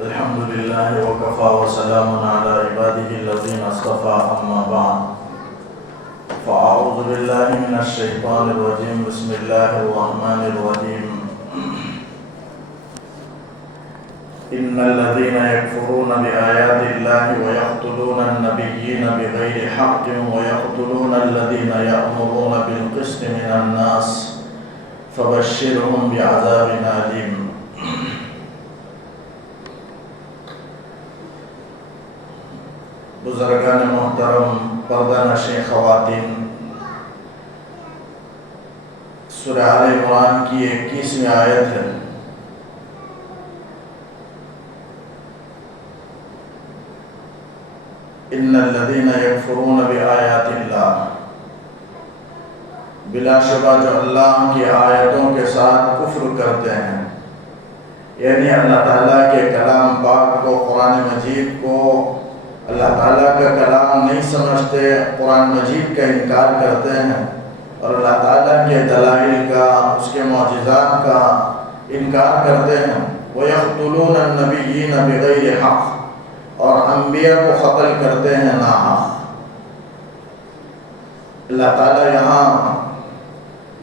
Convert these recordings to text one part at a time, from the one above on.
الحمد لله وكفى وسلام على عباده الذين اصطفى أما بعد فأعوذ بالله من الشيطان الرجيم بسم الله الرحمن الرحيم إن الذين يكفرون بآيات الله ويقتلون النبيين بغير حق ويقتلون الذين يأمرون بالقسط من الناس فبشرهم بعذاب أليم. بزرگان محترم، پردہ نشین خواتین، سورہ آل عمران کی 21ویں آیت ہے. ان الذین یکفرون بآیات اللہ، بلا شبہ جو اللہ کی آیتوں کے ساتھ کفر کرتے ہیں، یعنی اللہ تعالیٰ کے کلام پاک کو، قرآن مجید کو اللہ تعالیٰ کا کلام نہیں سمجھتے، قرآن مجید کا انکار کرتے ہیں اور اللہ تعالیٰ کے دلائل کا، اس کے معجزات کا انکار کرتے ہیں. وَيَقْتُلُونَ النَّبِيِّينَ بِغَيْرِ حَقٍّ، اور انبیاء کو قتل کرتے ہیں ناحق. اللہ تعالیٰ یہاں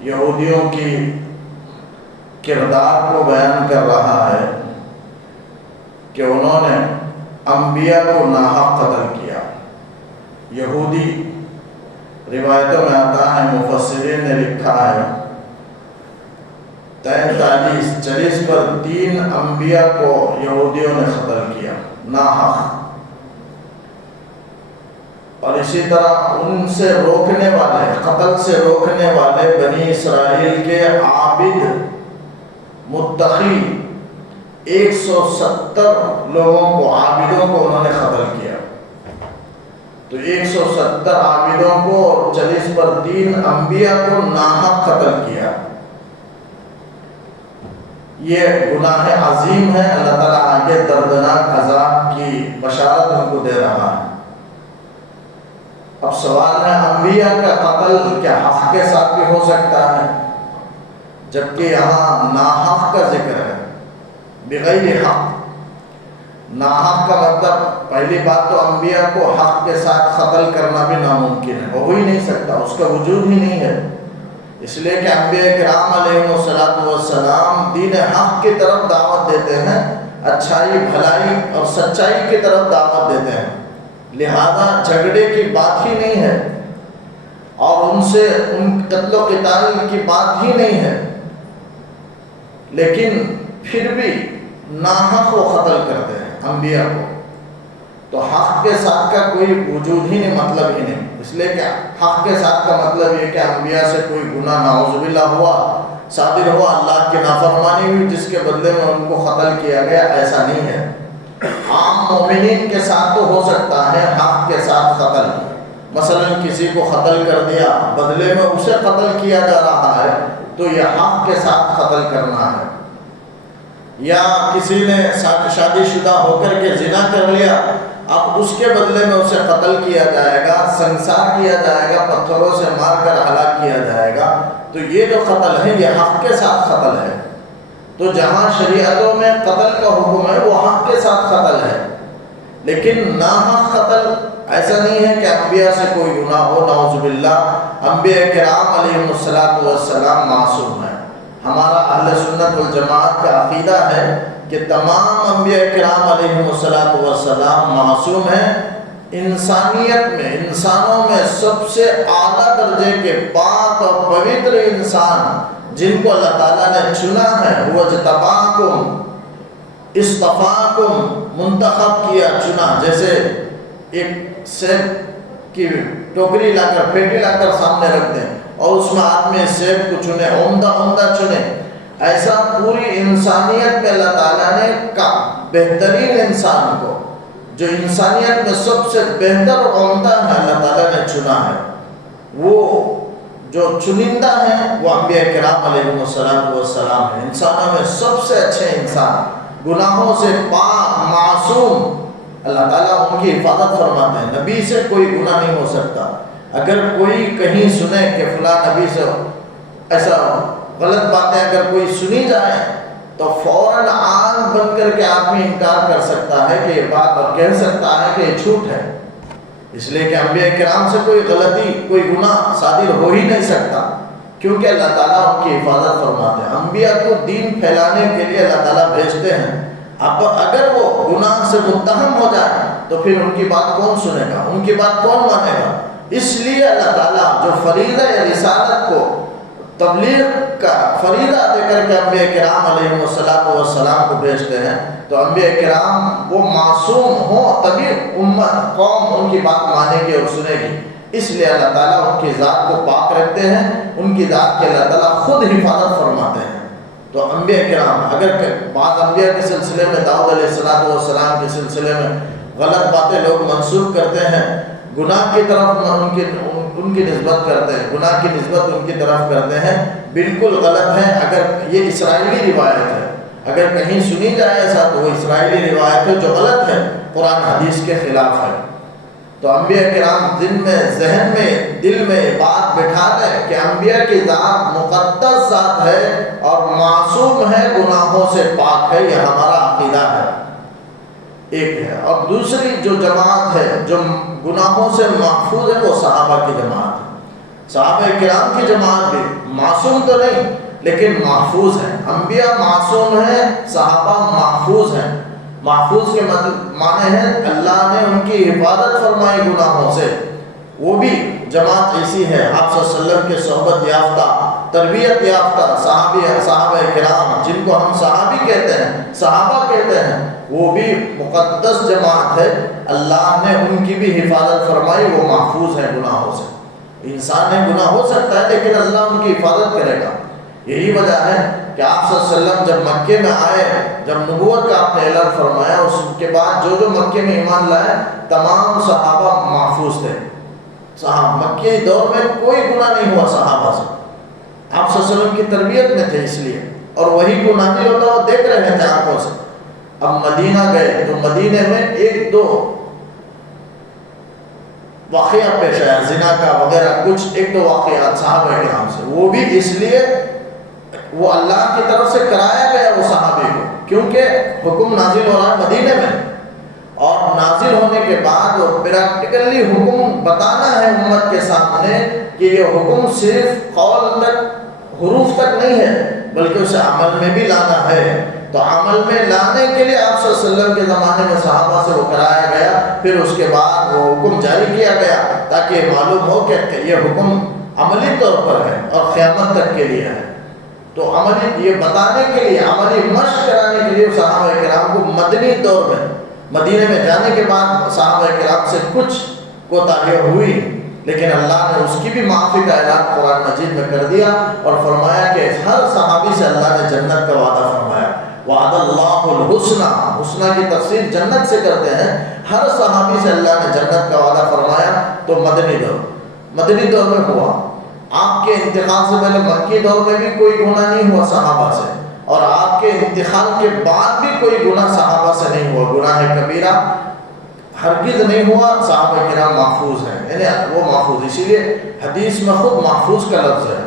یہودیوں کی کردار کو بیان کر رہا ہے کہ انہوں نے انبیاء کو ناحق قتل کیا. یہودی روایتوں میں آتا ہے، مفسرین نے لکھا ہے 43 پر 3 انبیاء کو یہودیوں نے قتل کیا ناحق. اور اسی طرح ان سے روکنے والے، قتل سے روکنے والے بنی اسرائیل کے عابد متقی 170 لوگوں کو، عابدوں کو انہوں نے قتل کیا. تو 170 عابدوں کو اور 40 پر 3 انبیاء کو ناحق قتل کیا. یہ گناہ عظیم ہے. اللہ تعالیٰ آگے دردناک عذاب کی بشارت ان کو دے رہا ہے. اب سوال ہے، انبیاء کا قتل کیا حق کے ساتھ بھی ہو سکتا ہے؟ جبکہ یہاں ناحق کا ذکر ہے، بغیر حق. ناحق کا مطلب، پہلی بات تو انبیاء کو حق کے ساتھ قتل کرنا بھی ناممکن ہے، ہو ہی نہیں سکتا، اس کا وجود ہی نہیں ہے. اس لیے کہ انبیاء کرام علیہ السلام دین حق کی طرف دعوت دیتے ہیں، اچھائی، بھلائی اور سچائی کی طرف دعوت دیتے ہیں. لہذا جھگڑے کی بات ہی نہیں ہے اور ان سے ان قتل و قتال کی بات ہی نہیں ہے. لیکن پھر بھی ناحق وہ قتل کرتے ہیں انبیاء کو. تو حق کے ساتھ کا کوئی وجود ہی نہیں، مطلب ہی نہیں. اس لیے کہ حق کے ساتھ کا مطلب یہ کہ انبیاء سے کوئی گناہ نعوذ باللہ ہوا، صادر ہوا، اللہ کی نافرمانی ہوئی جس کے بدلے میں ان کو قتل کیا گیا، ایسا نہیں ہے. عام مومنین کے ساتھ تو ہو سکتا ہے حق کے ساتھ قتل. مثلا کسی کو قتل کر دیا، بدلے میں اسے قتل کیا جا رہا ہے، تو یہ حق کے ساتھ قتل کرنا ہے. یا کسی نے شادی شدہ ہو کر کے زنا کر لیا، اب اس کے بدلے میں اسے قتل کیا جائے گا، سنسار کیا جائے گا، پتھروں سے مار کر ہلاک کیا جائے گا. تو یہ جو قتل ہے یہ حق کے ساتھ قتل ہے. تو جہاں شریعتوں میں قتل کا حکم ہے وہ حق کے ساتھ قتل ہے. لیکن ناحق قتل ایسا نہیں ہے کہ انبیاء سے کوئی گناہ ہو، نعوذ باللہ. انبیاء کرام علیہ السلام معصوم ہیں. ہمارا اہل سنت والجماعت کا عقیدہ ہے کہ تمام انبیاء کرام علیہ السلام معصوم ہیں. انسانیت میں، انسانوں میں سب سے اعلیٰ درجے کے پاک اور پوتر انسان جن کو اللہ تعالیٰ نے چنا ہے، وہ اجتباکم، اصطفاکم، منتخب کیا، چنا. جیسے ایک سیب کی ٹوکری لا کر، پیٹی لا کر سامنے رکھ دیں اور اس میں آدمی سیب کو چنے، عمدہ چنے، ایسا پوری انسانیت میں اللہ تعالیٰ نے بہترین انسان کو، جو انسانیت میں سب سے بہتر اور عمدہ ہے، اللہ تعالیٰ نے چنا ہے. وہ جو چنندہ ہیں وہ انبیاء کرام علیہ السلام ہیں. انسانوں میں سب سے اچھے انسان، گناہوں سے پاک، معصوم. اللہ تعالیٰ ان کی حفاظت فرماتے ہیں. نبی سے کوئی گناہ نہیں ہو سکتا. اگر کوئی کہیں سنے کہ فلاں نبی سے ایسا غلط باتیں اگر کوئی سنی جائے تو فوراً کر کے آدمی انکار کر سکتا ہے کہ یہ بات اور کہہ سکتا ہے کہ یہ جھوٹ ہے، اس لیے کہ انبیاء کرام سے کوئی غلطی کوئی گناہ صادر ہو ہی نہیں سکتا، کیونکہ اللہ تعالیٰ ان کی حفاظت فرماتے ہیں۔ انبیاء کو دین پھیلانے کے لیے اللہ تعالیٰ بھیجتے ہیں، اب اگر وہ گناہ سے متہم ہو جائے تو پھر ان کی بات کون سنے گا، ان کی بات کون مانے گا؟ اس لیے اللہ تعالیٰ جو فریضہ رسالت کو تبلیغ کا فریضہ دے کر کے انبیاء کرام علیہ السلام کو بھیجتے ہیں، تو انبیاء کرام وہ معصوم ہوں تبھی امت قوم ان کی بات مانے گی اور سنے گی، اس لیے اللہ تعالیٰ ان کی ذات کو پاک رکھتے ہیں، ان کی ذات کے اللہ تعالیٰ خود حفاظت فرماتے ہیں۔ تو انبیاء کرام اگر بعض انبیاء کے سلسلے میں داؤد علیہ السلام کے سلسلے میں غلط باتیں لوگ منسوخ کرتے ہیں، گناہ کی طرف ان کی نسبت کرتے ہیں، گناہ کی نسبت ان کی طرف کرتے ہیں، بالکل غلط ہے۔ اگر یہ اسرائیلی روایت ہے، اگر کہیں سنی جائے ایسا تو وہ اسرائیلی روایت ہے جو غلط ہے، قرآن حدیث کے خلاف ہے۔ تو انبیاء کرام دن میں ذہن میں دل میں بات بٹھا لیں کہ انبیاء کی ذات مقدس ذات ہے اور معصوم ہے، گناہوں سے پاک ہے، یہ ہمارا عقیدہ ہے، ایک ہے۔ اور دوسری جو جماعت ہے جو گناہوں سے محفوظ ہے وہ صحابہ کی جماعت ہے۔ صحابہ کرام کی جماعت بھی معصوم تو نہیں لیکن محفوظ ہے، انبیاء معصوم ہیں، صحابہ محفوظ ہیں۔ محفوظ کے معنی ہے اللہ نے ان کی حفاظت فرمائی گناہوں سے، وہ بھی جماعت ایسی ہے آپ صلی اللہ علیہ وسلم کے صحبت یافتہ تربیت یافتہ صحابہ کرام جن کو ہم صحابی کہتے ہیں، صحابہ کہتے ہیں، وہ بھی مقدس جماعت ہے، اللہ نے ان کی بھی حفاظت فرمائی، وہ محفوظ ہیں گناہوں سے۔ انسان میں گناہ ہو سکتا ہے لیکن اللہ ان کی حفاظت کرے گا۔ یہی وجہ ہے کہ آپ صلی اللہ علیہ وسلم جب مکے میں آئے، جب نبوت کا آپ نے اعلان فرمایا، اس کے بعد جو مکے میں ایمان لائے تمام صحابہ محفوظ تھے۔ مکے دور میں کوئی گناہ نہیں ہوا صحابہ سے، آپ صلی اللہ علیہ وسلم کی تربیت میں تھے اس لیے، اور وہی گناہ نہیں ہوتا وہ دیکھ رہے تھے آنکھوں سے۔ اب مدینہ گئے تو مدینے میں ایک دو واقعہ پیش آیا، زنا کا وغیرہ کچھ ایک دو واقعات صحابہ کرام سے، وہ بھی اس لیے وہ اللہ کی طرف سے کرایا گیا وہ صحابی کو، کیونکہ حکم نازل ہو رہا ہے مدینے میں، اور نازل ہونے کے بعد پریکٹیکلی حکم بتانا ہے امت کے سامنے کہ یہ حکم صرف قول تک حروف تک نہیں ہے بلکہ اسے عمل میں بھی لانا ہے۔ تو عمل میں لانے کے لیے آپ صلی اللہ علیہ وسلم کے زمانے میں صحابہ سے وہ کرایا گیا، پھر اس کے بعد وہ حکم جاری کیا گیا تاکہ معلوم ہو کہ یہ حکم عملی طور پر ہے اور قیامت تک کے لیے ہے۔ تو عملی یہ بتانے کے لیے عملی مشق کرانے کے لیے صحابہ کرام کو مدنی دور میں مدینے میں جانے کے بعد صحابہ کرام سے کچھ کوتاہیاں ہوئی، لیکن اللہ نے اس کی بھی معافی کا اعلان قرآن مجید میں کر دیا اور فرمایا کہ ہر صحابی سے اللہ نے جنت کا وعدہ فرمایا۔ وعد اللہ الحسنہ، حسنہ کی تفسیر جنت سے کرتے ہیں، ہر صحابی سے اللہ نے جنت کا وعدہ فرمایا۔ تو مدنی دور میں ہوا، آپ کے انتقال سے پہلے مکی دور میں بھی کوئی گناہ نہیں ہوا صحابہ سے، اور آپ کے انتقال کے بعد بھی کوئی گناہ صحابہ سے نہیں ہوا، گناہ کبیرہ ہرگز نہیں ہوا۔ صحابہ کرام محفوظ ہیں، یعنی وہ محفوظ، اسی لیے حدیث میں خود محفوظ کا لفظ ہے،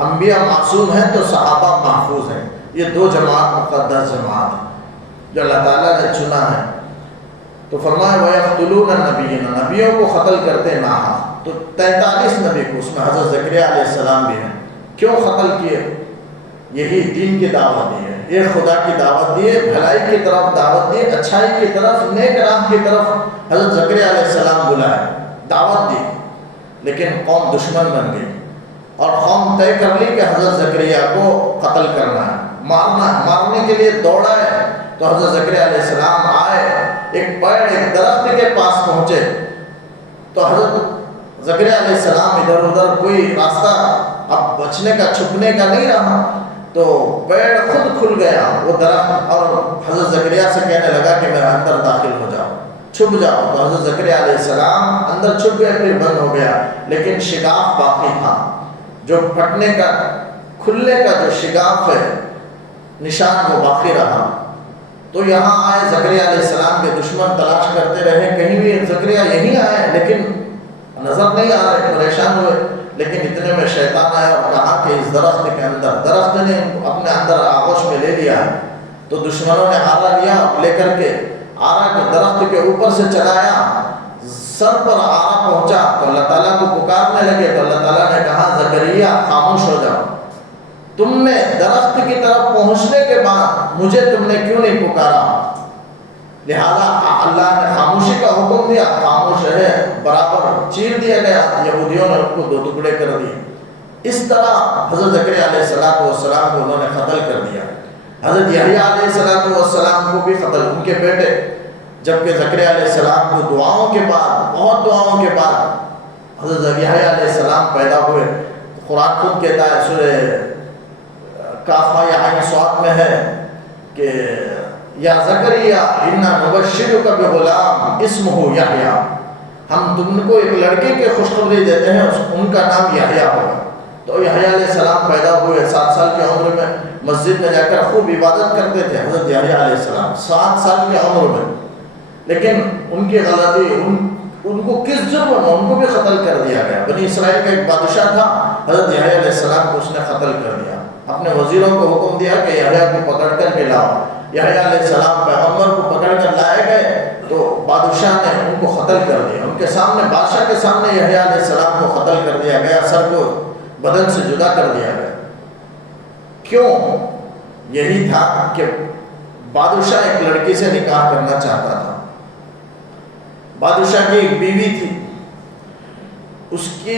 انبیاء معصوم ہیں تو صحابہ محفوظ ہیں۔ یہ دو جماعت مقدس جماعت ہے جو اللہ تعالیٰ نے چنا ہے۔ تو فرمایا وَيَقْتُلُونَ النَّبِيِّينَ، نبیوں کو قتل کرتے ناحق، تو 43 نبی کو، اس میں حضرت زکریا علیہ السلام بھی ہیں، کیوں قتل کیے؟ یہی دین کی دعوت دی ہے، یہ خدا کی دعوت دی ہے، بھلائی کی طرف دعوت دی، اچھائی کی طرف، نیک راہ کی طرف حضرت زکریا علیہ السلام بلائے، دعوت دی، لیکن قوم دشمن بن گئی، اور قوم طے کر لی کہ حضرت زکریا کو قتل کرنا ہے، مارنے کے لیے دوڑا ہے۔ تو حضرت زکریا علیہ السلام آئے، ایک درخت کے پاس پہنچے، تو حضرت زکریا علیہ السلام ادھر ادھر کوئی راستہ اب بچنے کا چھپنے کا نہیں رہا، تو پیڑ خود کھل گیا وہ درخت، اور حضرت زکریا سے کہنے لگا کہ میرا اندر داخل ہو جاؤ، چھپ جاؤ۔ تو حضرت زکریا علیہ السلام اندر چھپ گئے، پھر بند ہو گیا، لیکن شگاف باقی تھا، جو پھٹنے کا کھلنے کا جو شگاف ہے نشان وہ باقی رہا۔ تو یہاں آئے زکریا علیہ السلام کے دشمن تلاش کرتے رہے، کہیں بھی زکریا یہیں آئے لیکن نظر نہیں آ رہے، پریشان ہوئے، لیکن اتنے میں شیطان آیا اور کہا کہ اس درخت کے اندر، درخت نے اپنے اندر آغوش میں لے لیا ہے، تو دشمنوں نے آرا لیا، لے کر کے آرا کو درخت کے اوپر سے چلایا، سر پر آرا پہنچا تو اللہ تعالیٰ کو پکارنے لگے، تو اللہ تعالیٰ نے کہا زکریا خاموش ہو جاؤ، تم نے درخت کی طرف پہنچنے کے بعد مجھے تم نے کیوں نہیں پکارا؟ لہذا اللہ نے خاموشی کا حکم دیا، خاموش رہے، برابر چیر دیا گیا، یہودیوں نے ان کو 2 ٹکڑے کر دیے۔ اس طرح حضرت زکریا علیہ السلام کو انہوں نے قتل کر دیا۔ حضرت یحییٰ علیہ السلام کو بھی قتل، ان کے بیٹے، جبکہ زکریا علیہ السلام کو دعاؤں کے بعد، بہت دعاؤں کے بعد حضرت یحییٰ علیہ السلام پیدا ہوئے۔ قرآن خود کہتا ہے سورہ کاف یا عین صاد میں ہے کہ یا زکریا انا نبشرک بغلام اسمہ یحییٰ، ہم تم کو ایک لڑکے کی خوشخبری دیتے ہیں، ان کا نام یحییٰ ہوگا۔ تو یحییٰ علیہ السلام پیدا ہوئے، 7 سال کی عمر میں مسجد میں جا کر خوب عبادت کرتے تھے حضرت یحییٰ علیہ السلام 7 سال کی عمر میں، لیکن ان کی غلطی، ان کو کس جرم میں ان کو بھی قتل کر دیا گیا۔ بنی اسرائیل کا ایک بادشاہ تھا، حضرت یحییٰ علیہ السلام کو اس نے قتل کر دیا، اپنے وزیروں کو حکم دیا کہ یحییٰ کو پکڑ کر کے لاؤ۔ یحییٰ علیہ السلام پیغمبر کو پکڑ کر لائے گئے تو بادشاہ نے ان کو قتل کر دیا، ان کے سامنے، بادشاہ کے سامنے یحییٰ علیہ السلام کو قتل کر دیا گیا، سر کو بدن سے جدا کر دیا گیا۔ کیوں؟ یہی تھا کہ بادشاہ ایک لڑکی سے نکاح کرنا چاہتا تھا۔ بادشاہ کی ایک بیوی تھی، اس کی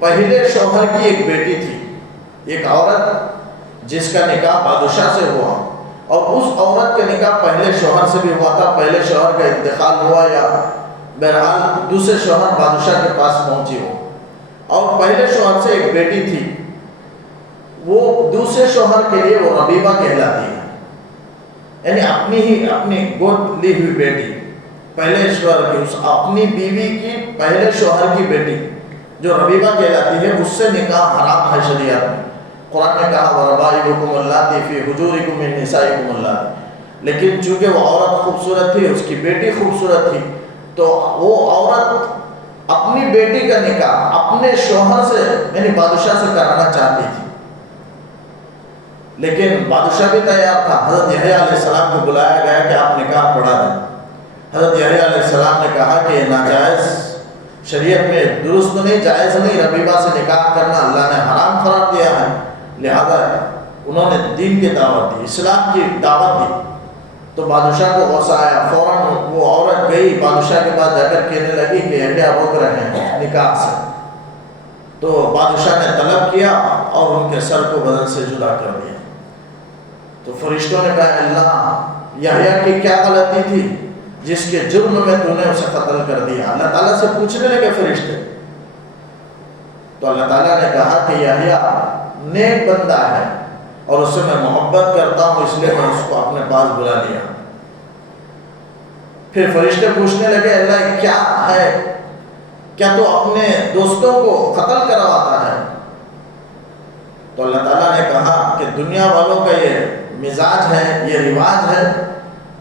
پہلے شوہر کی ایک بیٹی تھی، ایک عورت جس کا نکاح بادشاہ سے ہوا، اور اس عورت کا نکاح پہلے شوہر سے بھی ہوا تھا، پہلے شوہر کا انتقال ہوا یا بہرحال دوسرے شوہر بادشاہ کے پاس پہنچی ہو، اور پہلے شوہر سے ایک بیٹی تھی، وہ دوسرے شوہر کے لیے وہ ربیبہ کہلاتی ہے، یعنی اپنی گود لی ہوئی بیٹی، پہلے شوہر کی، اس اپنی بیوی کی پہلے شوہر کی بیٹی جو ربیبہ کہلاتی ہے، اس سے نکاح حرام ہے شریعت میں۔ قرآن نے کہا وَرَبَائِبُكُمُ اللَّاتِي فِي حُجُورِكُم مِّن نِّسَائِكُمُ اللَّاتِي، لیکن چونکہ وہ عورت خوبصورت تھی، اس کی بیٹی خوبصورت تھی، تو وہ عورت اپنی بیٹی کا نکاح اپنے شوہر سے یعنی بادشاہ سے کرانا چاہتی تھی، لیکن بادشاہ بھی تیار تھا۔ حضرت یحییٰ علیہ السلام کو بلایا گیا کہ آپ نکاح پڑھا دیں۔ حضرت یحییٰ علیہ السلام نے کہا کہ یہ ناجائز، شریعت میں درست نہیں، جائز نہیں، ربیبہ سے نکاح کرنا اللہ نے حرام قرار دیا ہے، لہذا انہوں نے دین کی دعوت دی، اسلام کی دعوت دی۔ تو بادشاہ کو غصہ آیا، فوراً وہ عورت گئی بادشاہ کے پاس، جا کر کہنے لگی کہ یحییٰ روک رہے ہیں نکاح سے۔ تو بادشاہ نے طلب کیا اور ان کے سر کو بدن سے جدا کر دیا۔ تو فرشتوں نے کہا اللہ یحییٰ کی کیا غلطی تھی جس کے جرم میں تو نے اسے قتل کر دیا؟ اللہ تعالیٰ سے پوچھنے لگے فرشتے، تو اللہ تعالیٰ نے کہا کہ یحییٰ نیک بندہ ہے اور اس سے میں محبت کرتا ہوں، اس لیے میں اس کو اپنے پاس بلا لیا۔ پھر فرشتے پوچھنے لگے اللہ کیا ہے، کیا تو اپنے دوستوں کو قتل کرواتا ہے؟ تو اللہ تعالیٰ نے کہا کہ دنیا والوں کا یہ مزاج ہے، یہ رواج ہے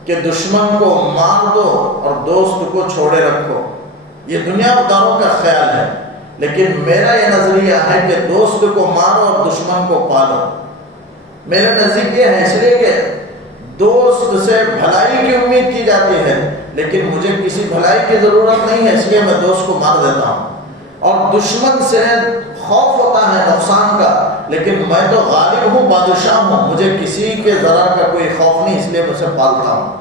کہ دشمن کو مار دو اور دوست کو چھوڑے رکھو، یہ دنیا داروں کا خیال ہے، لیکن میرا یہ نظریہ ہے کہ دوست کو مارو اور دشمن کو پالو۔ میرا نزدیک یہ ہے، اس لیے کہ دوست سے بھلائی کی امید کی جاتی ہے، لیکن مجھے کسی بھلائی کی ضرورت نہیں ہے، اس لیے میں دوست کو مار دیتا ہوں، اور دشمن سے خوف ہوتا ہے نقصان کا، لیکن میں تو غالب ہوں، بادشاہ ہوں، مجھے کسی کے ضرر کا کوئی خوف نہیں، اس لیے میں اسے پالتا ہوں۔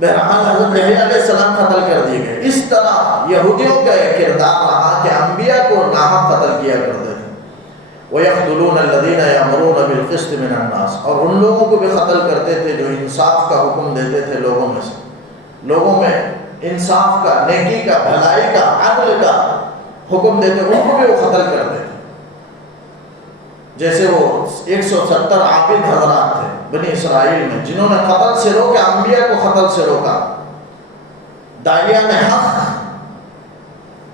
بہرحال حضرت یحییٰ علیہ السلام قتل کر دیے گئے۔ اس طرح یہودیوں کا ایک کردار رہا کہ انبیاء کو ناحق قتل کیا کرتے تھے۔ وَيَقْتُلُونَ الَّذِينَ يَأْمُرُونَ بِالْقِسْطِ مِنَ النَّاسِ، اور ان لوگوں کو بھی قتل کرتے تھے جو انصاف کا حکم دیتے تھے لوگوں میں سے، لوگوں میں انصاف کا، نیکی کا، بھلائی کا، عدل کا حکم دیتے، ان کو بھی وہ قتل کرتے تھے۔ جیسے وہ 170 عابد حضرات تھے بنی اسرائیل میں جنہوں نے قتل سے روکا، انبیاء کو قتل سے روکا، داعیان حق،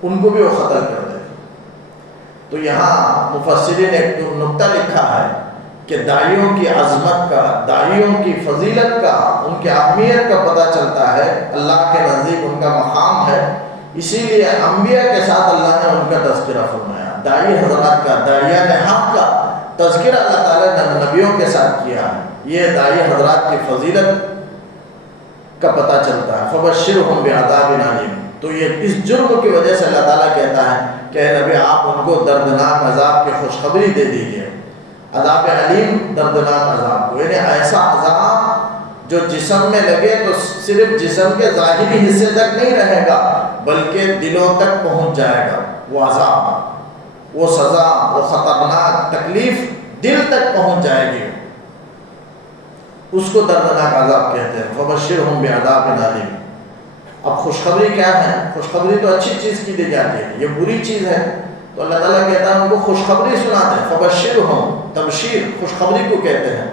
ان کو بھی وہ قتل کرتے تھے۔ تو یہاں مفسرین نے ایک نکتہ لکھا ہے کہ داعیوں کی عظمت کا، داعیوں کی فضیلت کا، ان کی اہمیت کا پتہ چلتا ہے، اللہ کے نزدیک ان کا مقام ہے، اسی لیے انبیاء کے ساتھ اللہ نے ان کا تذکرہ فرمایا، داعی حضرات کا، داعیان حق کا تذکرہ اللہ تعالیٰ نے نبیوں کے ساتھ کیا ہے۔ یہ دائی حضرات کی فضیلت کا پتہ چلتا ہے. فبشرہم بعذاب علیم. تو یہ اس جرم کی وجہ سے اللہ تعالیٰ کہتا ہے کہ اے نبی آپ ان کو دردناک عذاب کی خوشخبری دے دیجیے. عذاب علیم دردناک عذاب کو، یعنی ایسا عذاب جو جسم میں لگے تو صرف جسم کے ظاہری حصے تک نہیں رہے گا بلکہ دلوں تک پہنچ جائے گا. وہ عذاب، وہ سزا، وہ خطرناک تکلیف دل تک پہنچ جائے گی، اس کو دردناک عذاب کہتے ہیں. فبشرہم بعذاب علیم. اب خوشخبری کیا ہے؟ خوشخبری تو اچھی چیز کی دی جاتی ہے، یہ بری چیز ہے تو اللہ تعالیٰ کہتا ہے ان کو خوشخبری سنا دیں. فبشرہم، تبشیر خوشخبری کو کہتے ہیں.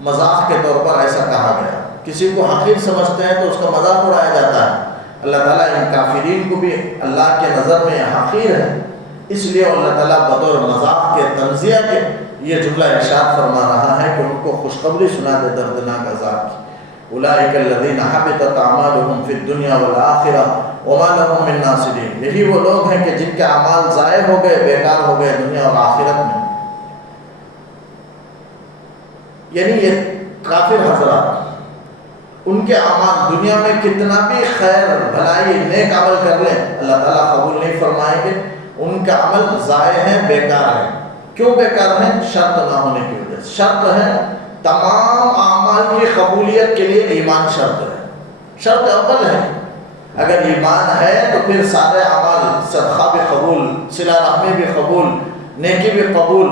مذاق کے طور پر ایسا کہا گیا. کسی کو حقیر سمجھتے ہیں تو اس کا مذاق اڑایا جاتا ہے. اللہ تعالیٰ ان کافرین کو بھی اللہ کے نظر میں حقیر ہے، اس لیے اللہ تعالیٰ بطور مذاق کے تنزیہ کے یہ جملہ ارشاد فرما رہا ہے کہ ان کو خوشخبری سنا دے دردناک عذاب کی. اولئک الذین حبطت اعمالهم فی الدنیا والآخرہ وما لهم من ناصرین. یہی وہ لوگ ہیں کہ جن کے اعمال ضائع ہو گئے، بیکار ہو گئے دنیا اور آخرت میں. یعنی یہ کافر حضرات ان کے اعمال دنیا میں کتنا بھی خیر بھلائی نیک عمل کر لیں اللہ تعالیٰ قبول نہیں فرمائیں گے. ان کا عمل ضائع ہے، بیکار ہے. کیوں بیکار ہے؟ شرط نہ ہونے کی وجہ سے. شرط ہے تمام اعمال کی قبولیت کے لیے ایمان شرط ہے، شرط اول ہے. اگر ایمان ہے تو پھر سارے اعمال، صدقہ بھی قبول، صلہ رحمی بھی قبول، نیکی بھی قبول،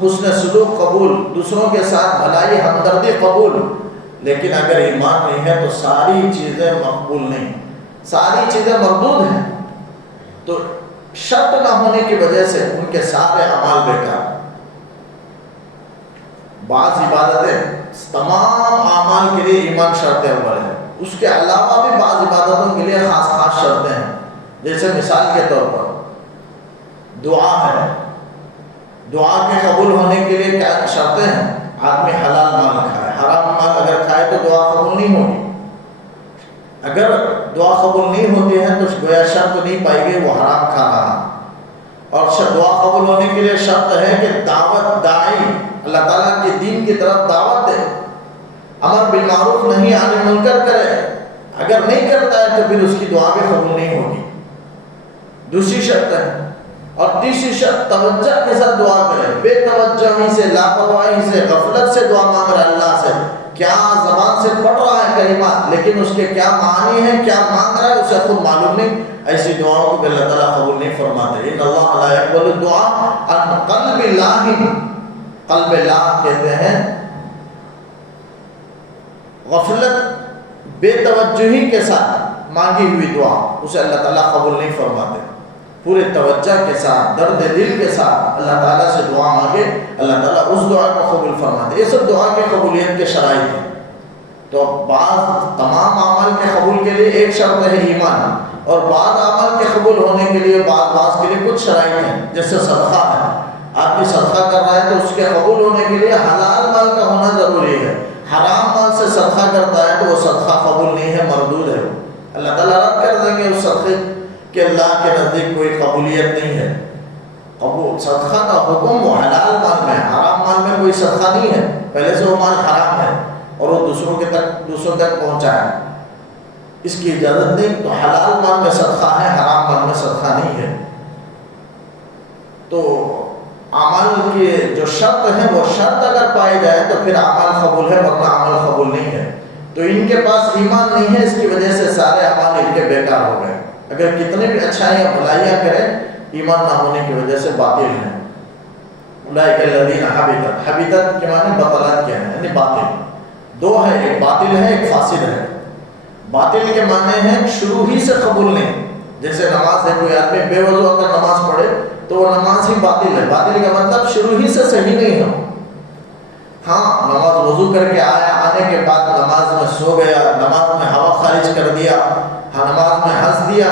حسن سلوک قبول، دوسروں کے ساتھ بھلائی ہمدردی قبول. لیکن اگر ایمان نہیں ہے تو ساری چیزیں مقبول نہیں، ساری چیزیں مردود ہیں. تو شرط نہ ہونے کی وجہ سے ان کے سارے اعمال بیکار. بعض عبادتیں، تمام اعمال کے لیے ایمان شرط اول ہے، اس کے علاوہ بھی بعض عبادتوں کے لیے خاص خاص شرطیں ہیں. جیسے مثال کے طور پر دعا ہے، دعا کے قبول ہونے کے لیے کیا شرطیں ہیں؟ آدمی حلال مال کھائے، حرام مال اگر کھائے تو دعا قبول نہیں ہوگی. اگر دعا قبول نہیں ہوتی ہے تو گویا شرط نہیں پائی گئی وہ حرام کھا رہا. اور دعا قبول ہونے کے لیے شرط ہے کہ دعوت، داعی اللہ تعالیٰ کے دین کی طرف دعوت دے، امر بالمعروف نہی عن المنکر کرے. اگر نہیں کرتا ہے تو پھر اس کی دعا بھی قبول نہیں ہوگی. دوسری شرط ہے. اور تیسری شرط توجہ کے ساتھ دعا کرے، بے توجہی سے، لاپرواہی سے، غفلت سے دعا مانگ رہا ہے اللہ سے. کیا زبان سے پڑھ رہا ہے کلمات لیکن اس کے کیا معنی ہیں، کیا مانگ رہا ہے اسے خود معلوم نہیں. ایسی دعاؤں کو بھی اللہ تعالیٰ قبول نہیں فرماتے. ان اللہ لا يقبل الدعاء عن قلب لاہ. قلب لاہ کہتے ہیں غفلت، بے توجہی کے ساتھ مانگی ہوئی دعا، اسے اللہ تعالیٰ قبول نہیں فرماتے. پورے توجہ کے ساتھ، درد دل کے ساتھ اللہ تعالیٰ سے دعا مانگے، اللہ تعالیٰ اس دعا کو قبول فرماتے. یہ سب دعا کی قبولیت کے شرائط ہیں. تو بعض تمام اعمال کے قبول کے لیے ایک شرط ہے ایمان، اور بعض اعمال کے قبول ہونے کے لیے بعض کے لیے کچھ شرائط ہیں. جیسے صدقہ ہے، آدمی صدقہ کر رہا ہے تو اس کے قبول ہونے کے لیے حلال مال کا ہونا ضروری ہے. حرام مال سے صدقہ کرتا ہے تو وہ صدقہ قبول نہیں ہے، مردود ہے. اللہ تعالیٰ رد کر دیں گے اس صدقے کہ اللہ کے نزدیک کوئی قبولیت نہیں ہے. قبول صدقہ کا حکم وہ حلال مال میں ہے، حرام مال میں کوئی صدقہ نہیں ہے. پہلے سے وہ مال حرام ہے اور وہ دوسروں تک پہنچا ہے، اس کی اجازت نہیں. تو حلال مال میں صدقہ ہے، حرام مال میں صدقہ نہیں ہے. تو اعمال کی جو شرط ہے وہ شرط اگر پائی جائے تو پھر اعمال قبول ہے، ورنہ عمل قبول نہیں ہے. تو ان کے پاس ایمان نہیں ہے، اس کی وجہ سے سارے اعمال ان کے بیکار ہو گئے. اگر کتنے بھی اچھائیاں بھلائیاں کریں، ایمان نہ ہونے کی وجہ سے باطل ہیں. اولئک الذین حبطت، حبطت کے معنی بطلت کیا ہے، یعنی باطل. دو ہے، ایک باطل ہے، ایک فاسد ہے. باطل کے معنی ہیں شروع ہی سے قبول نہیں. جیسے نماز ہے، کوئی آدمی بے وضو اگر نماز پڑھے تو وہ نماز ہی باطل ہے. باطل کا مطلب شروع ہی سے صحیح نہیں ہو. ہاں نماز وضو کر کے آیا، آنے کے بعد نماز میں سو گیا، نماز میں ہوا خارج کر دیا، نماز میں ہنس دیا،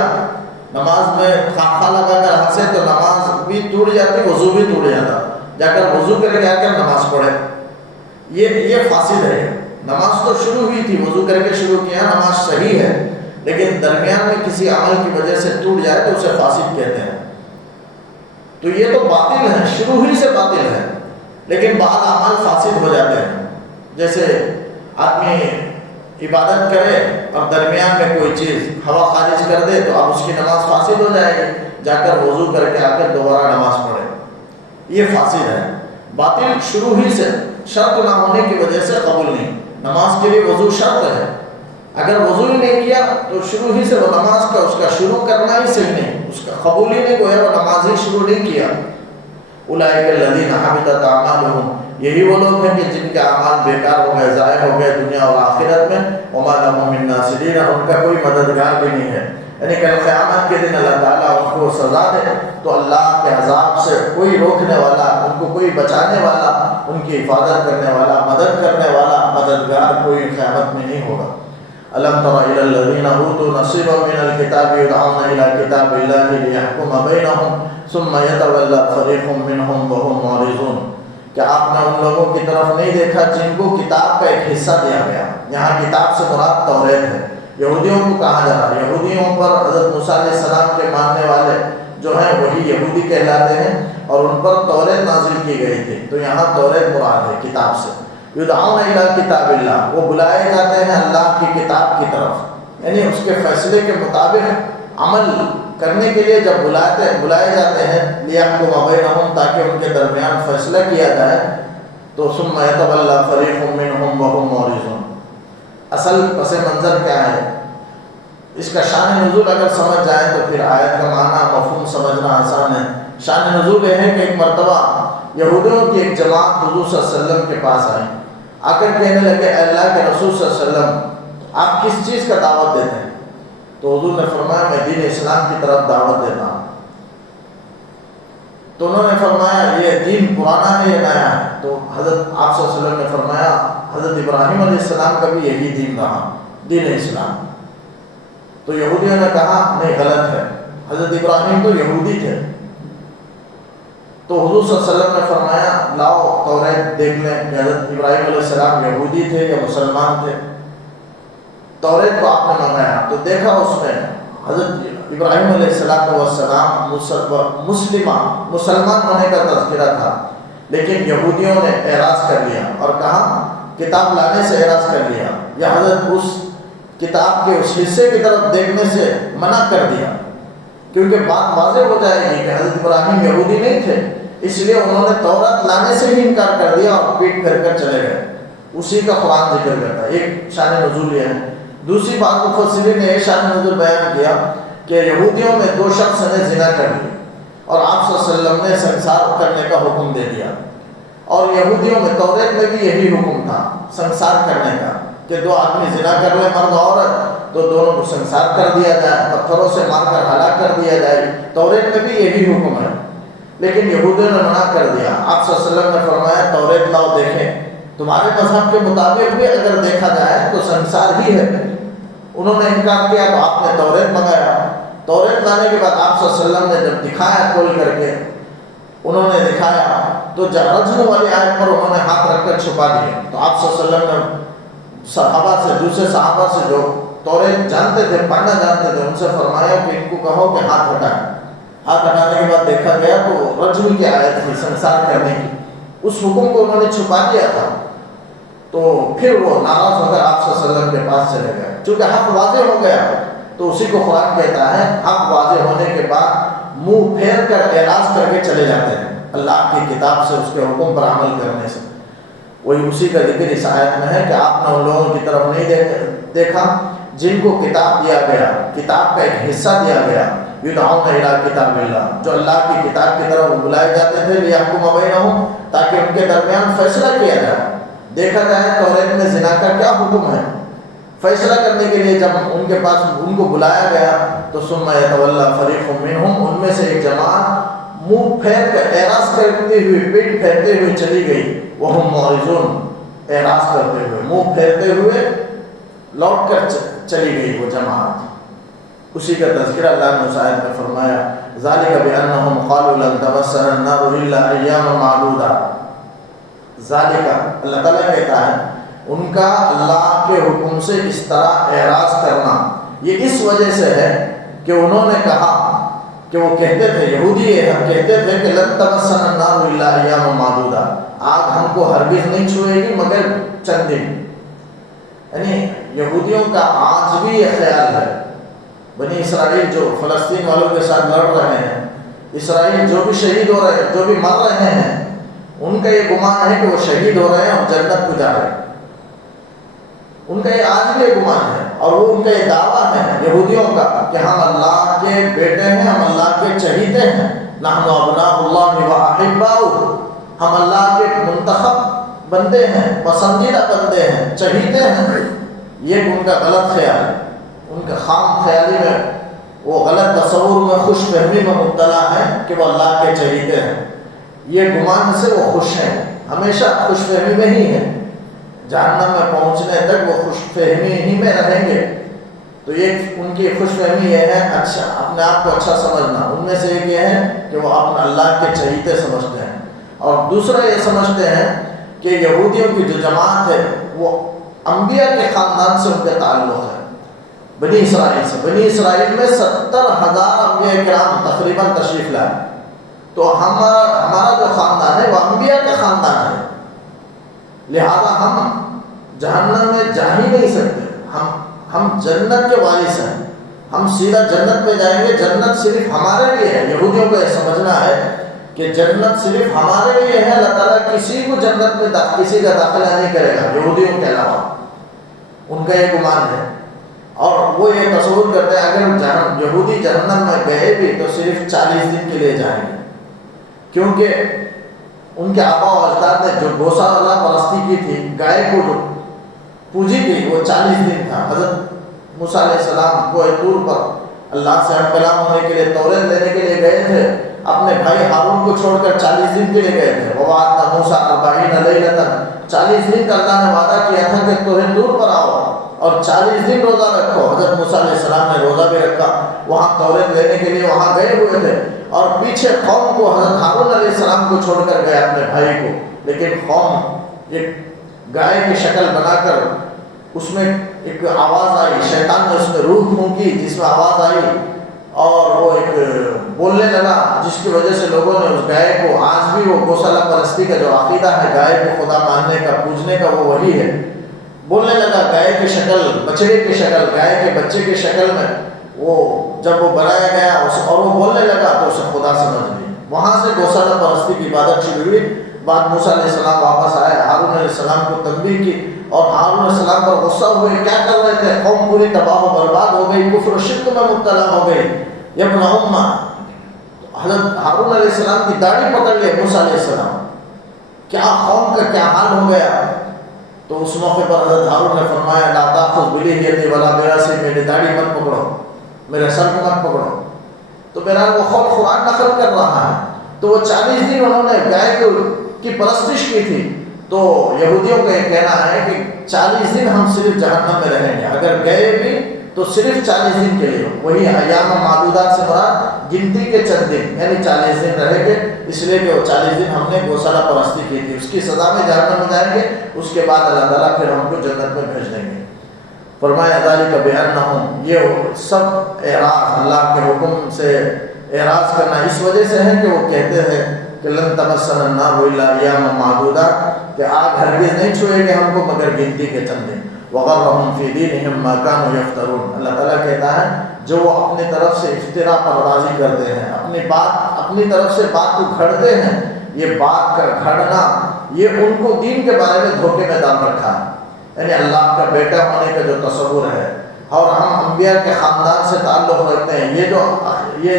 نماز میں خاکہ لگا کر ہنسے تو نماز بھی ٹوٹ جاتی، وضو بھی ٹوٹ جاتا. جا کر وضو کر کے آ کر نماز پڑھے، یہ فاسد ہے. نماز تو شروع ہوئی تھی، وضو کر کے شروع کیا، نماز صحیح ہے، لیکن درمیان میں کسی عمل کی وجہ سے ٹوٹ جائے تو اسے فاسد کہتے ہیں. تو یہ تو باطل ہے، شروع ہی سے باطل ہے، لیکن بعض اعمال فاسد ہو جاتے ہیں. جیسے آدمی عبادت کرے اور درمیان میں کوئی چیز ہوا خارج کر دے تو اب اس کی نماز فاسد ہو جائے گی، جا کر وضو کر کے آ کر دوبارہ نماز پڑھے، یہ فاسد ہے۔ باطل شروع ہی سے شرط نہ ہونے کی وجہ سے قبول نہیں۔ نماز کے لیے وضو شرط ہے، اگر وضو ہی نہیں کیا تو شروع ہی سے وہ نماز کا اس کا شروع کرنا ہی صحیح نہیں، اس کا قبول ہی نہیں گویا، وہ نماز ہی شروع نہیں کیا۔ اولئک الذین حبطت اعمالهم، یہی وہ لوگ ہیں کہ جن کے اعمال بیکار ہو گئے، ضائع ہو گئے دنیا اور آخرت میں، وما لهم من ناصرین، ان کا کوئی مددگار بھی نہیں ہے۔ یعنی کہ قیامت کے دن اللہ تعالیٰ ان کو سزا دے تو اللہ کے عذاب سے کوئی روکنے والا، ان کو کوئی بچانے والا، ان کی حفاظت کرنے والا، مدد کرنے والا مددگار کوئی قیامت میں نہیں ہوگا۔ الم تر الی الذین اوتوا نصیبا من الکتاب یدعون الی کتاب اللہ لیحکم بینہم ثم یتولی فریق منہم وهم معرضون، کہ آپ نے ان لوگوں کی طرف نہیں دیکھا جن کو کتاب کا ایک حصہ دیا گیا۔ یہاں کتاب سے مراد توریت ہے، یہودیوں کو کہا جا رہا ہے۔ یہودیوں پر حضرت موسیٰ علیہ السلام کے ماننے والے جو ہیں وہی یہودی کہلاتے ہیں، اور ان پر توریت نازل کی گئی تھی، تو یہاں توریت مراد ہے کتاب سے۔ یدعون الی کتاب اللہ، وہ بلائے جاتے ہیں اللہ کی کتاب کی طرف، یعنی اس کے فیصلے کے مطابق عمل کرنے کے لیے جب بلائے جاتے ہیں، لیحکم بینہم، تاکہ ان کے درمیان فیصلہ کیا جائے، تو ثم یتولی فریق منہم وهم معرضون۔ اصل پس منظر کیا ہے؟ اس کا شان نزول اگر سمجھ جائیں تو پھر آیت کا معنی مفہوم سمجھنا آسان ہے۔ شان نزول یہ ہے کہ ایک مرتبہ یہودیوں کی ایک جماعت حضور صلی اللہ علیہ وسلم کے پاس آئی، آ کر کہنے لگے اے اللہ کے رسول صلی اللہ علیہ وسلم آپ کس چیز کا دعوت دیتے ہیں؟ تو حضور نے فرمایا میں دین اسلام کی طرف دعوت دیتا ہوں۔ تو انہوں نے فرمایا یہ دین پرانا ہے یا نیا ہے؟ تو حضرت آپ صلی اللہ علیہ وسلم نے فرمایا حضرت ابراہیم علیہ السلام کا بھی یہی دین رہا، دین اسلام۔ تو یہودیوں نے کہا نہیں، غلط ہے، حضرت ابراہیم تو یہودی تھے۔ تو حضور صلی اللہ علیہ وسلم نے فرمایا لاؤ توریت دیکھ لیں کہ حضرت ابراہیم علیہ السلام یہودی تھے یا مسلمان تھے۔ توریت کو آپ نے منگایا تو دیکھا اس میں حضرت ابراہیم علیہ السلام مسلمان ہونے کا تذکرہ تھا، لیکن یہودیوں نے اعراض کر لیا اور کہا کتاب لانے سے اعراض کر لیا، یا حضرت اس کتاب کے اس حصے کی طرف دیکھنے سے منع کر دیا، کیونکہ بات واضح ہو جائے گی کہ حضرت ابراہیم یہودی نہیں تھے، اس لیے انہوں نے تورات لانے سے ہی انکار کر دیا اور پیٹ پھیر کر چلے گئے۔ اسی کا قرآن ذکر کرتا ہے۔ ایک شان نزول یہ ہے۔ دوسری بات مفسرین نے یہ شان نزول بیان کیا کہ یہودیوں میں دو شخص نے زنا کر لی اور آپ صلی اللہ علیہ وسلم نے سنسار کرنے کا حکم دے دیا، اور یہودیوں میں توریت میں بھی یہی حکم تھا سنسار کرنے کا کہ دو آدمی زنا کر لے مرد عورت تو دونوں کو سنسار کر دیا جائے، پتھروں سے مار کر ہلاک کر دیا جائے۔ توریت میں بھی یہی حکم ہے، لیکن یہودیوں نے منع کر دیا۔ آپ صلی اللہ علیہ وسلم نے فرمایا توریت لاؤ دیکھیں، تمہارے مذہب کے مطابق بھی اگر دیکھا جائے تو سنسار ہی ہے۔ انہوں نے انکار کیا تو آپ نے توریت منگایا۔ توریت لانے کے بعد آپ صلی اللہ علیہ وسلم نے جب دکھایا کھول کر کے، انہوں نے دکھایا تو رجم والی آیت پر انہوں نے ہاتھ رکھ کر چھپا دیے۔ تو آپ صلی اللہ علیہ وسلم نے صحابہ سے، دوسرے صحابہ سے جو توریت جانتے تھے، پڑھنا جانتے تھے، ان سے فرمایا کہ ان کو کہو کہ ہاتھ ہٹائیں۔ ہاتھ ہٹانے کے بعد دیکھا گیا تو رجم کی آیت تھی، سنسار کرنے کی، اس حکم کو انہوں نے چھپا دیا تھا۔ تو پھر وہ ناراض ہو کر آپ صلی اللہ علیہ وسلم کے پاس چلے گئے، چونکہ حق واضح ہو گیا تو اسی کو قرآن کہتا ہے حق واضح ہونے کے بعد منہ پھیر کر اعراض کر کے چلے جاتے ہیں اللہ کی کتاب سے، اس کے حکم پر عمل کرنے سے۔ وہی اسی کا ذکر اس آیت میں ہے کہ آپ نے ان لوگوں کی طرف نہیں دیکھا جن کو کتاب دیا گیا، کتاب کا ایک حصہ دیا گیا، یدعون الی کتاب اللہ، جو اللہ کی کتاب کی طرف بلائے جاتے تھے لیحکم بینہم، تاکہ ان کے درمیان فیصلہ کیا جائے۔ دیکھا جائے توریت میں زنا کا کیا حکم ہے، فیصلہ کرنے کے لیے جب ان کے پاس ان کو بلایا گیا تو ثم یتولی فریق منہم، ان میں سے ایک جماعت منہ پھیر کر اعراض کرتے ہوئے، پیٹ پھیرتے ہوئے چلی گئی، وہم معرضون، اعراض کرتے ہوئے، منہ پھیرتے ہوئے لوٹ کر چلی گئی وہ جماعت۔ اسی کا تذکرہ اللہ نے اس آیت میں فرمایا ذالک بانہم قالوا لن تمسنا النار الا ایاما معدودہ۔ ذالک اللہ تعالیٰ کہتا ہے ان کا اللہ کے حکم سے اس طرح اعراض کرنا یہ اس وجہ سے ہے کہ انہوں نے کہا کہ وہ کہتے تھے، یہودی کہتے تھے کہ لن تمسنا النار الا ایاما معدودہ، آگ ہم کو ہرگز نہیں چھوئے گی مگر چند دن. یعنی یہودیوں کا آج بھی یہ خیال ہے. بنی اسرائیل جو فلسطین والوں کے ساتھ لڑ رہے ہیں، اسرائیل جو بھی شہید ہو رہے ہیں، جو بھی مر رہے ہیں، ان کا یہ گمان ہے کہ وہ شہید ہو رہے ہیں اور جنت کو جا رہے ہیں. ان کا یہ آج بھی گمان ہے، اور وہ ان کا یہ دعویٰ ہے یہودیوں کا کہ ہم اللہ کے بیٹے ہیں، ہم اللہ کے چہیتے ہیں. نحن ابناء اللہ و احباؤہ، ہم اللہ کے منتخب بندے ہیں، پسندیدہ بندے ہیں، چہیتے ہیں. یہ ان کا غلط خیال ہے. ان کا خام خیالی میں، وہ غلط تصور میں، خوش فہمی میں مبتلا ہے کہ وہ اللہ کے چہیتے ہیں. یہ گمان سے وہ خوش ہیں، ہمیشہ خوش فہمی میں ہی ہیں. جہنم میں پہنچنے تک وہ خوش فہمی ہی میں رہیں گے. تو یہ ان کی خوش فہمی یہ ہے، اچھا اپنے آپ کو اچھا سمجھنا. ان میں سے ایک یہ ہے کہ وہ اپنا اللہ کے چہیتے سمجھتے ہیں، اور دوسرا یہ سمجھتے ہیں کہ یہودیوں کی جو جماعت ہے وہ انبیاء کے خاندان سے ان کے تعلق ہے، بنی اسرائیل سے. بنی اسرائیل میں 70,000 انبیاء کرام تقریباً تشریف لائے. تو ہمارا جو خاندان ہے وہ انبیاء کا خاندان ہے، لہذا ہم جہنم میں جا ہی نہیں سکتے. ہم جنت کے وارث ہیں، ہم سیدھا جنت میں جائیں گے. جنت صرف ہمارے لیے ہے. یہودیوں کو یہ سمجھنا ہے کہ جنت صرف ہمارے لیے ہے. اللہ تعالیٰ کسی کو جنت میں کسی کا داخلہ نہیں کرے گا یہودیوں کے علاوہ. ان کا یہ گمان ہے، اور وہ یہ تصور کرتے ہیں اگر یہودی جہنم میں گئے بھی تو صرف 40 دن کے لیے جائیں گے، کیونکہ ان کے آبا و اجداد نے جو گوسا اللہ پرستی کی تھی، گائے کو جو پوجی تھی، وہ 40 دن تھا. حضرت موسیٰ علیہ السلام کوہ طور پر اللہ سے ہم کلام ہونے کے لیے، توریت لینے کے لیے گئے تھے. اپنے بھائی ہارون کو چھوڑ کر 40 دن کے لیے گئے تھے. وَوَعَدْنَا مُوسَىٰ 40 لَيْلَةً، 40 دن کا اللہ نے وعدہ کیا تھا کہ کوہ طور پر آؤ اور 40 دن روزہ رکھو. حضرت موسیٰ علیہ السلام نے روزہ بھی رکھا. وہاں توریت لینے کے لیے وہاں گئے ہوئے تھے، اور پیچھے قوم کو حضرت ہارون علیہ السلام کو چھوڑ کر گئے اپنے بھائی کو. لیکن قوم ایک گائے کی شکل بنا کر، اس میں ایک آواز آئی، شیطان نے اس میں روح پھونکی جس میں آواز آئی، اور وہ ایک بولنے لگا، جس کی وجہ سے لوگوں نے اس گائے کو، آج بھی وہ گوسالہ پرستی کا جو عقیدہ ہے، گائے کو خدا ماننے کا، پوجنے کا، وہ وہی ہے. بولنے لگا گائے کی شکل، بچڑے کی شکل، گائے کے بچے کی شکل میں. وہ جب وہ بنایا گیا اور وہ بولنے لگا تو اسے خدا سمجھ لی. وہاں سے گوسالہ پرستی کی عبادت شروع ہوئی. بعد موسیٰ علیہ السلام واپس آئے، ہارون علیہ السلام کو تنبیہ کی، اور ہارون علیہ السلام پر غصہ ہوئے. کیا کر رہے تھے؟ قوم پوری تباہ و برباد ہو گئی، کفر و شرک میں مبتلا ہو گئی. یا ابن امہ، حضرت ہارون علیہ السلام کی داڑھی پکڑ لی موسیٰ علیہ السلام. کیا قوم کا کیا حال ہو گیا. تو اس موقع پر حضرت ہارون نے فرمایا، لا تاخذ بلیہیتی ولا براسی، میری داڑھی مت پکڑو، میرے سر کو مت پکڑو. تو بہرحال وہ خود قرآن نقل کر رہا ہے. تو وہ 40 دن انہوں نے گائے کی پرستش کی تھی. تو یہودیوں کا یہ کہنا ہے کہ 40 دن ہم صرف جہنم میں رہیں گے، اگر گئے بھی تو صرف 40 دن کے لیے. وہی ایام معدودات سے مراد گنتی کے چند دن، یعنی 40 دن رہیں گے، اس لیے کہ وہ 40 دن ہم نے گوسالہ پرستی کی تھی. اس کی سزا میں جہنم میں جائیں گے، اس کے بعد اللہ تعالیٰ پھر ہم کو جنت میں بھیج دیں گے. فرمایا ذالک بأنہم، یہ سب اعراض، اللہ کے حکم سے اعراض کرنا اس وجہ سے ہے کہ وہ کہتے ہیں کہ لن تمسنا النار الا ایاما معدودات، کہ آگ ہرگز نہیں چھوئے گے ہم کو مگر گنتی کے چند دن. وغرہم فی دینہم ما کانوا یفترون، اللہ تعالیٰ کہتا ہے جو وہ اپنی طرف سے افتراء پردازی کرتے ہیں، اپنی طرف سے بات کو گھڑتے ہیں، یہ بات کا گھڑنا یہ ان کو دین کے بارے میں دھوکے میں ڈال رکھا ہے. یعنی اللہ کا بیٹا ہونے کا جو تصور ہے، اور ہم انبیاء کے خاندان سے تعلق رکھتے ہیں، یہ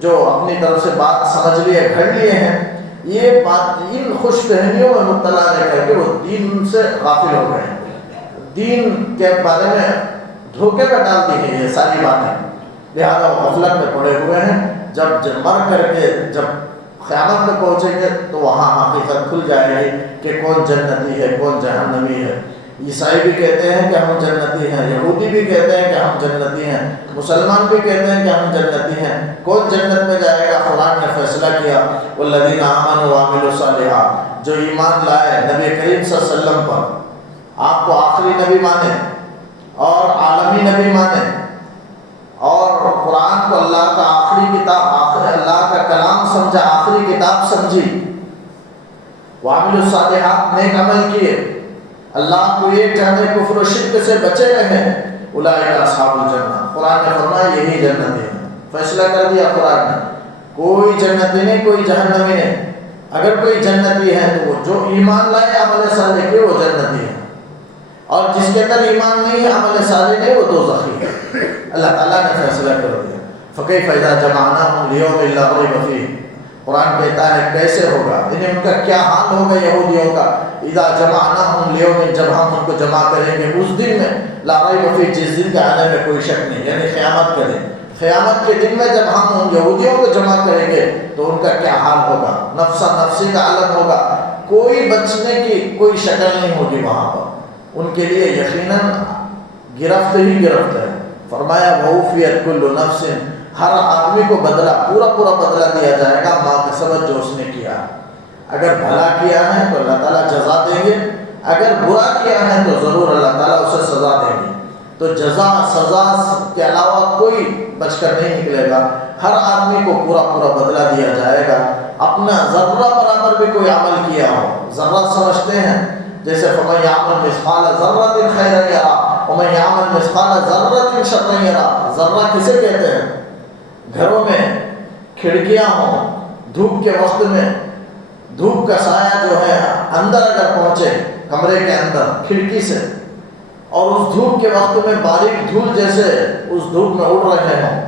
جو اپنی طرف سے بات سمجھ لیے، گھڑ لیے ہیں، یہ بات ان خوش فہمیوں میں مبتلا رہ کر کے وہ دین سے غافل ہو گئے ہیں. دین کے بارے میں دھوکے میں ڈال دی ہیں یہ ساری باتیں، لہذا وہ غفلت میں پڑے ہوئے ہیں. جب مر کر کے جب قیامت میں پہنچیں گے تو وہاں حقیقت کھل جائے گی کہ کون جنتی ہے کون جہنمی ہے. عیسائی بھی کہتے ہیں کہ ہم جنتی ہیں، یہودی بھی کہتے ہیں کہ ہم جنتی ہیں، مسلمان بھی کہتے ہیں کہ ہم جنتی ہیں. کون جنت میں جائے گا؟ قرآن نے فیصلہ کیا، والذین آمنوا وعملوا الصالحات، جو ایمان لائے نبی کریم صلی اللہ علیہ وسلم پر، آپ کو آخری نبی مانے اور عالمی نبی مانے، اور قرآن کو اللہ کا آخری کتاب، اللہ کا کلام سمجھا، آخری کتاب سمجھی. وعملوا الصالحات، نیک عمل کیے، اللہ کو ایک جانے، کفر و شرک سے بچے رہے، اولئک اصحاب الجنہ، قرآن نے فرمایا یہی جنتی ہے۔ فیصلہ کر دیا قرآن نے، کوئی جنتی نہیں، کوئی جہنمی نہیں۔ اگر کوئی جنتی ہے تو وہ جو ایمان لائے، عمل صالح کے، وہ جنتی ہے، اور جس کے اندر ایمان نہیں ہے، عمل صالح نہیں، وہ دوزخی ہے۔ اللہ تعالیٰ نے فیصلہ کر دیا۔ فَكَيْفَ إِذَا جَمَعْنَاهُمْ لِيَوْمٍ لَا رَيْبَ فِيهِ، قرآن کہتا ہے کیسے ہوگا، انہیں ان کا کیا حال ہوگا یہودیوں کا، اذا جمعناہم لیوم، جب ہم ان کو جمع کریں گے اس دن میں، لا ریب فیہ، جس دن کے آنے میں کوئی شک نہیں، یعنی قیامت کے دن۔ قیامت کے دن میں جب ہم ان یہودیوں کو جمع کریں گے تو ان کا کیا حال ہوگا، نفسا نفسی کا عالم ہوگا، کوئی بچنے کی کوئی شکل نہیں ہوگی وہاں پر، ان کے لیے یقیناً گرفت ہی گرفت ہے۔ فرمایا وَوُفِّیَتْ كُلُّ نَفْسٍ، ہر آدمی کو بدلہ، پورا بدلہ دیا جائے گا ما کسبت، جو اس نے کیا۔ اگر بھلا کیا ہے تو اللہ تعالیٰ جزا دیں گے، اگر برا کیا ہے تو ضرور اللہ تعالیٰ اسے سزا دیں گے۔ تو جزا سزا کے علاوہ کوئی بچ کر نہیں نکلے گا، ہر آدمی کو پورا بدلہ دیا جائے گا۔ اپنا ذرہ برابر بھی کوئی عمل کیا ہو، ذرہ سمجھتے ہیں جیسے فَمَن يَعْمَلْ مِثْقَالَ ذَرَّةٍ خَيْرًا يَرَهُ وَمَن يَعْمَلْ مِثْقَالَ ذَرَّةٍ شَرًّا يَرَهُ۔ ذرہ کسے کہتے ہیں؟ گھروں میں کھڑکیاں ہوں، دھوپ کے وقت میں دھوپ کا سایہ جو ہے اندر اگر پہنچے کمرے کے اندر کھڑکی سے، اور اس دھوپ کے وقت میں باریک دھول جیسے اس دھوپ میں اڑ رہے ہیں،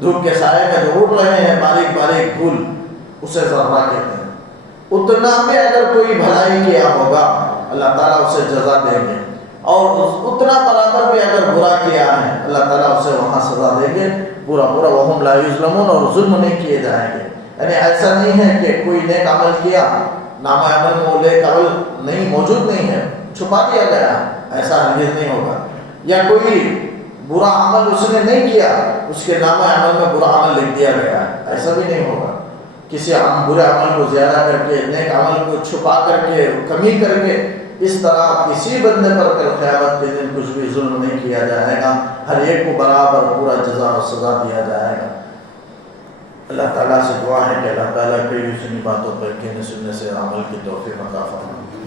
دھوپ کے سائے میں جو اڑ رہے ہیں باریک دھول، اسے ذرہ کہتے ہیں۔ اتنا میں اگر کوئی بھلائی کیا ہوگا اللہ تعالیٰ اسے جزا دیں گے، اور اتنا برابر بھی اگر برا کیا ہے اللہ تعالیٰ اسے وہاں سزا دیں گے پورا۔ وَهُمْ لَا يُظْلَمُونَ، اور ظلم نہیں کیے جائیں گے۔ یعنی ایسا نہیں ہے کہ کوئی نیک عمل کیا، نامہ عمل میں وہ نیک عمل نہیں، موجود نہیں ہے، چھپا دیا گیا، ایسا ہرگز نہیں ہوگا۔ یا کوئی برا عمل اس نے نہیں کیا، اس کے نامہ عمل میں برا عمل لکھ دیا گیا، ایسا بھی نہیں ہوگا۔ کسی برے عمل کو زیادہ کر کے، نیک عمل کو چھپا کر کے، کمی کر کے، اس طرح کسی بندے پر کل قیامت کے دن کچھ بھی ظلم نہیں کیا جائے گا، ہر ایک کو برابر پورا جزا و سزا دیا جائے گا۔ اللہ تعالیٰ سے دعا ہے کہ اللہ تعالیٰ کئی سنی باتوں پر کہنے سننے سے عمل کی توفیق عطا فرمائے۔